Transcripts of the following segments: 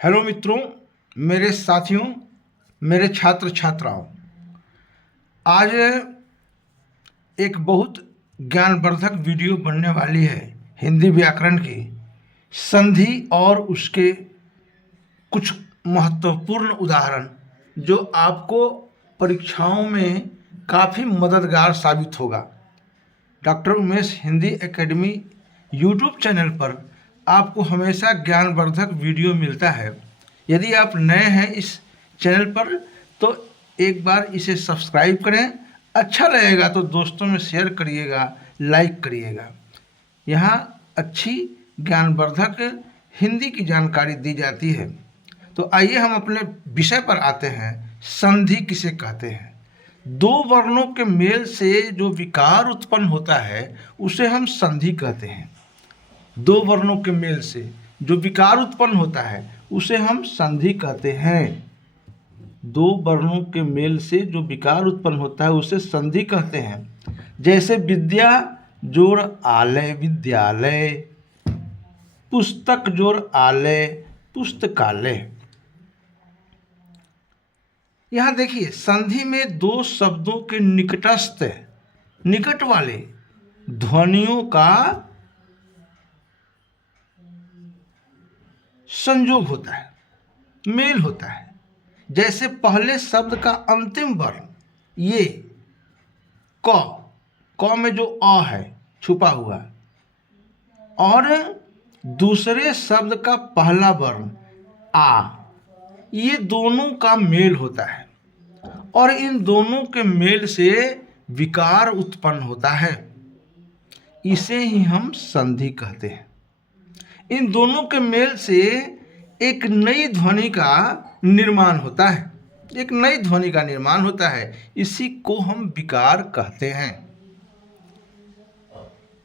Hello मित्रों, मेरे साथियों, मेरे छात्र छात्राओं, आज एक बहुत ज्ञानवर्धक वीडियो बनने वाली है हिंदी व्याकरण की। संधि और उसके कुछ महत्वपूर्ण उदाहरण जो आपको परीक्षाओं में काफ़ी मददगार साबित होगा। Doctor Umesh Hindi academy YouTube channel पर आपको हमेशा ज्ञानवर्धक वीडियो मिलता है। यदि आप नए हैं इस चैनल पर तो एक बार इसे सब्सक्राइब करें। अच्छा लगेगा तो दोस्तों में शेयर करिएगा, लाइक करिएगा। यहाँ अच्छी ज्ञानवर्धक हिंदी की जानकारी दी जाती है। तो आइए हम अपने विषय पर आते हैं। संधि किसे कहते हैं? दो वर्णों के मेल से जो विकार उत्पन्न होता है उसे हम संधि कहते हैं। दो वर्णों के मेल से जो विकार उत्पन्न होता है उसे हम संधि कहते हैं। दो वर्णों के मेल से जो विकार उत्पन्न होता है उसे संधि कहते हैं। जैसे विद्या जोड़ आलय विद्यालय, पुस्तक जोड़ आलय पुस्तकालय। यहाँ देखिए, संधि में दो शब्दों के निकटस्थ, निकट वाले ध्वनियों का संयोग होता है, मेल होता है। जैसे पहले शब्द का अंतिम वर्ण ये क में जो अ है छुपा हुआ, और दूसरे शब्द का पहला वर्ण आ, ये दोनों का मेल होता है और इन दोनों के मेल से विकार उत्पन्न होता है। इसे ही हम संधि कहते हैं। इन दोनों के मेल से एक नई ध्वनि का निर्माण होता है, एक नई ध्वनि का निर्माण होता है। इसी को हम विकार कहते हैं।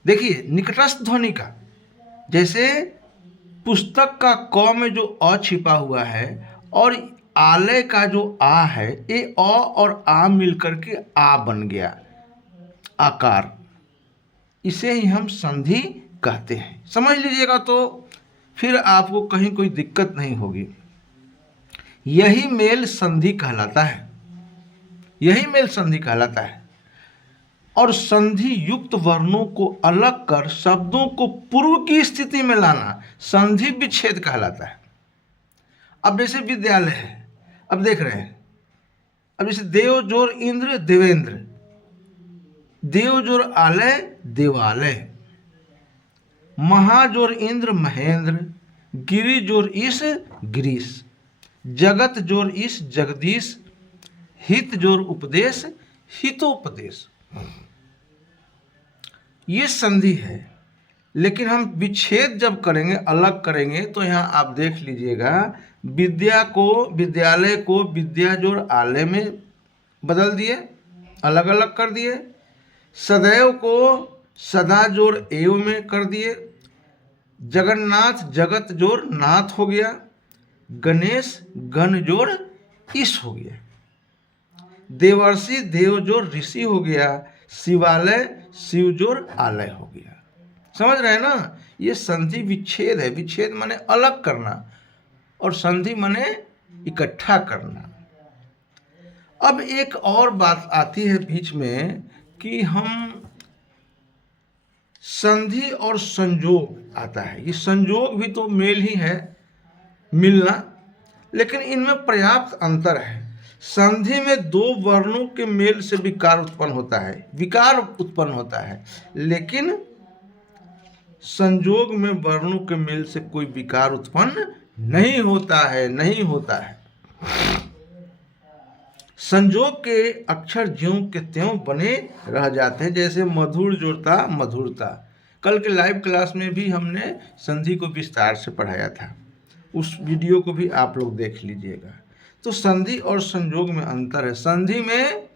देखिए, निकटस्थ ध्वनि का, जैसे पुस्तक का क में जो अ छिपा हुआ है और आलय का जो आ है, ये अ और आ मिलकर के आ बन गया आकार। इसे ही हम संधि कहते हैं। समझ लीजिएगा तो फिर आपको कहीं कोई दिक्कत नहीं होगी। यही मेल संधि कहलाता है, यही मेल संधि कहलाता है। और संधि युक्त वर्णों को अलग कर शब्दों को पूर्व की स्थिति में लाना संधि विच्छेद कहलाता है। अब जैसे विद्यालय है, अब देख रहे हैं, अब जैसे देव जोर इंद्र देवेंद्र, देव जोर आलय देवालय, महाजोर इंद्र महेंद्र, गिरि जोर ईश गिरीश, जगत जोर ईश जगदीश, हित जोर उपदेश हितोपदेश। ये संधि है। लेकिन हम विच्छेद जब करेंगे, अलग करेंगे, तो यहाँ आप देख लीजिएगा, विद्या को विद्यालय को विद्या जोड़ आलय में बदल दिए, अलग अलग कर दिए। सदैव को सदा जोड़ एव में कर दिए। जगन्नाथ जगत जोड़ नाथ हो गया। गणेश गण जोड़ ईश हो गया। देवर्षि देव जोड़ ऋषि हो गया। शिवालय शिव जोड़ आलय हो गया। समझ रहे हैं ना? ये संधि विच्छेद है। विच्छेद माने अलग करना और संधि माने इकट्ठा करना। अब एक और बात आती है बीच में कि हम संधि और संयोग आता है। ये संयोग भी तो मेल ही है, मिलना, लेकिन इनमें पर्याप्त अंतर है। संधि में दो वर्णों के मेल से विकार उत्पन्न होता है, विकार उत्पन्न होता है, लेकिन संयोग में वर्णों के मेल से कोई विकार उत्पन्न नहीं होता है, नहीं होता है। संयोग के अक्षर ज्यों के त्यों बने रह जाते हैं। जैसे मधुर जोड़ता मधुरता। कल के लाइव क्लास में भी हमने संधि को विस्तार से पढ़ाया था, उस वीडियो को भी आप लोग देख लीजिएगा। तो संधि और संयोग में अंतर है। संधि में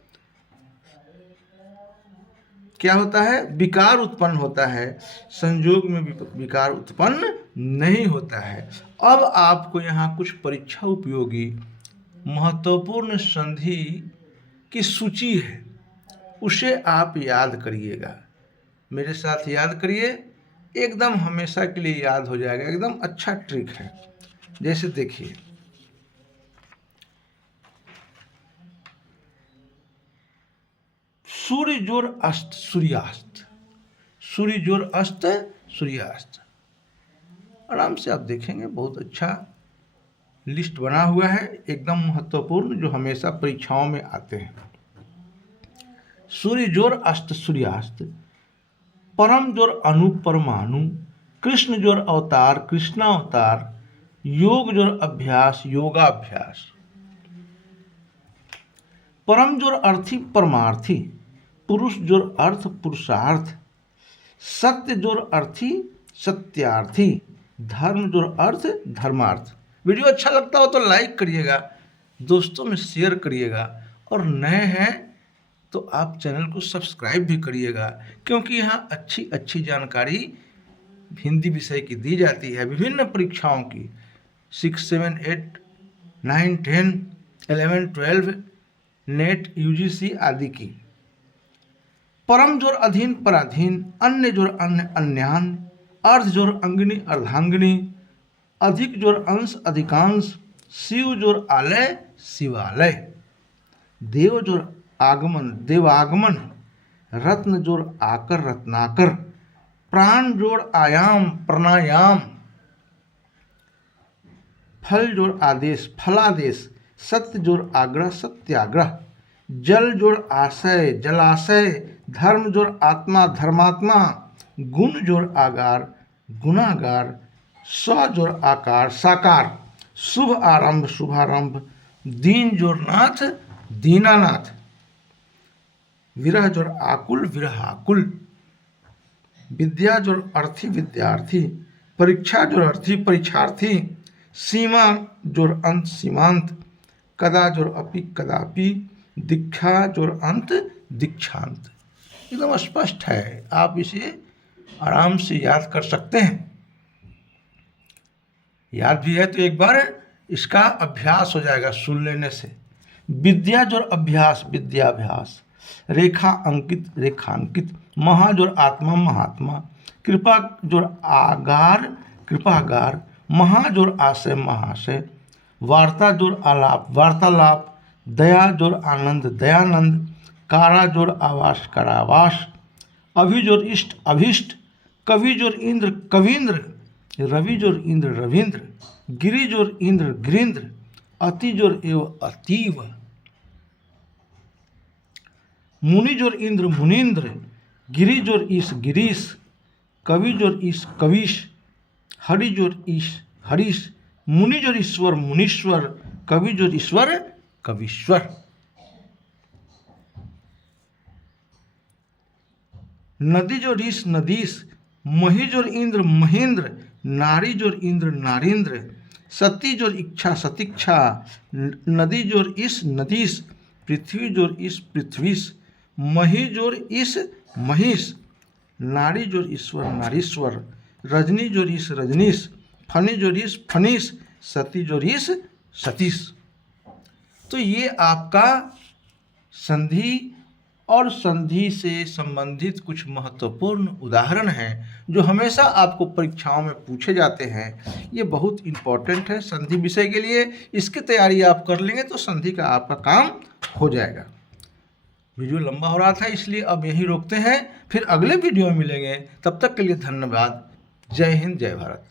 क्या होता है? विकार उत्पन्न होता है। संयोग में विकार उत्पन्न नहीं होता है। अब आपको यहाँ कुछ परीक्षा उपयोगी महत्वपूर्ण संधि की सूची है, उसे आप याद करिएगा। मेरे साथ याद करिए, एकदम हमेशा के लिए याद हो जाएगा। एकदम अच्छा ट्रिक है। जैसे देखिए, सूर्य जोर अस्त सूर्यास्त, सूर्य जोर अस्त सूर्यास्त। आराम से आप देखेंगे, बहुत अच्छा लिस्ट बना हुआ है, एकदम महत्वपूर्ण, जो हमेशा परीक्षाओं में आते हैं। सूर्य जोर अस्त सूर्यास्त, परम जोर अनु परमाणु, कृष्ण जोर अवतार कृष्णावतार, योग जोर अभ्यास योगाभ्यास। परम जोर अर्थी परमार्थी, पुरुष जोर अर्थ पुरुषार्थ, सत्य जोर अर्थी सत्यार्थी, धर्म जोर अर्थ धर्मार्थ। वीडियो अच्छा लगता हो तो लाइक करिएगा, दोस्तों में शेयर करिएगा, और नए हैं तो आप चैनल को सब्सक्राइब भी करिएगा, क्योंकि यहाँ अच्छी अच्छी जानकारी हिंदी विषय की दी जाती है, विभिन्न परीक्षाओं की, 6, 7, 8, 9, 10, 11, 12, नेट, यूजीसी आदि की। परम जोर अधीन पराधीन, अन्य जोर अन्य अन्यान, अर्ध जोर अंगनी अर्धांगिनी, अधिक जोर अंश अधिकांश, शिव जोर आलय शिवालय, देव जोर आगमन देवागमन, रत्न जोर आकर रत्नाकर, प्राण जोर आयाम प्राणायाम, फल जोर आदेश फलादेश, सत्य जोर आग्रह सत्याग्रह, जल जोर आशय जलाशय, धर्म जोर आत्मा धर्मात्मा, गुण जोर आगार गुणागार, स जोर आकार साकार, शुभ आरंभ शुभारंभ, दीन जोर नाथ दीनानाथ, विरह जोर आकुल विरहाकुल, विद्या जोर अर्थी विद्यार्थी, परीक्षा जोर अर्थी परीक्षार्थी, सीमा जोर अंत सीमांत, कदा जोर अपि कदापि, दीक्षा जोर अंत दीक्षांत। एकदम स्पष्ट है, आप इसे आराम से याद कर सकते हैं। याद भी है तो एक बार इसका अभ्यास हो जाएगा सुन लेने से। विद्या जोर अभ्यास विद्याभ्यास, रेखा अंकित रेखांकित, महा जोर आत्मा महात्मा, कृपा जोर आगार कृपागार, महा जोर आशय महाशय, वार्ता जोर आलाप वार्तालाप, दया जोर आनंद दयानंद, कारा जोर आवास कारावास, अभि जोर इष्ट अभिष्ट, कवि जोर इंद्र कवींद्र, रवि जोर इंद्र रविंद्र, गिरि जोर इंद्र गिरीन्द्र, अति जोर एव अतीव, मुनि जोर इंद्र मुनीन्द्र, गिरि जोर ईश गिरीश, कवि जोर ईश कविश, हरि जोर ईश हरीश, मुनि जोर ईश्वर मुनीश्वर, कवि जोर ईश्वर कवीश्वर। नदी जोर ईश नदीश, मही जोर इंद्र महेंद्र, नारी जोर इंद्र नारींद्र, सती जोर इच्छा सतीक्षा, नदी जोर ईश नदीश, पृथ्वी जोर ईश पृथ्वीश, मही जोर ईश महिष, नारी जोर ईश्वर नारीश्वर, रजनी जोर ईश रजनीश, फनी जोर ईश फनीश, सती जोर ईश सतीश। तो ये आपका संधि और संधि से संबंधित कुछ महत्वपूर्ण उदाहरण हैं, जो हमेशा आपको परीक्षाओं में पूछे जाते हैं। ये बहुत इम्पोर्टेंट है संधि विषय के लिए। इसकी तैयारी आप कर लेंगे तो संधि का आपका काम हो जाएगा। वीडियो लंबा हो रहा था, इसलिए अब यहीं रोकते हैं, फिर अगले वीडियो में मिलेंगे। तब तक के लिए धन्यवाद। जय हिंद जय भारत।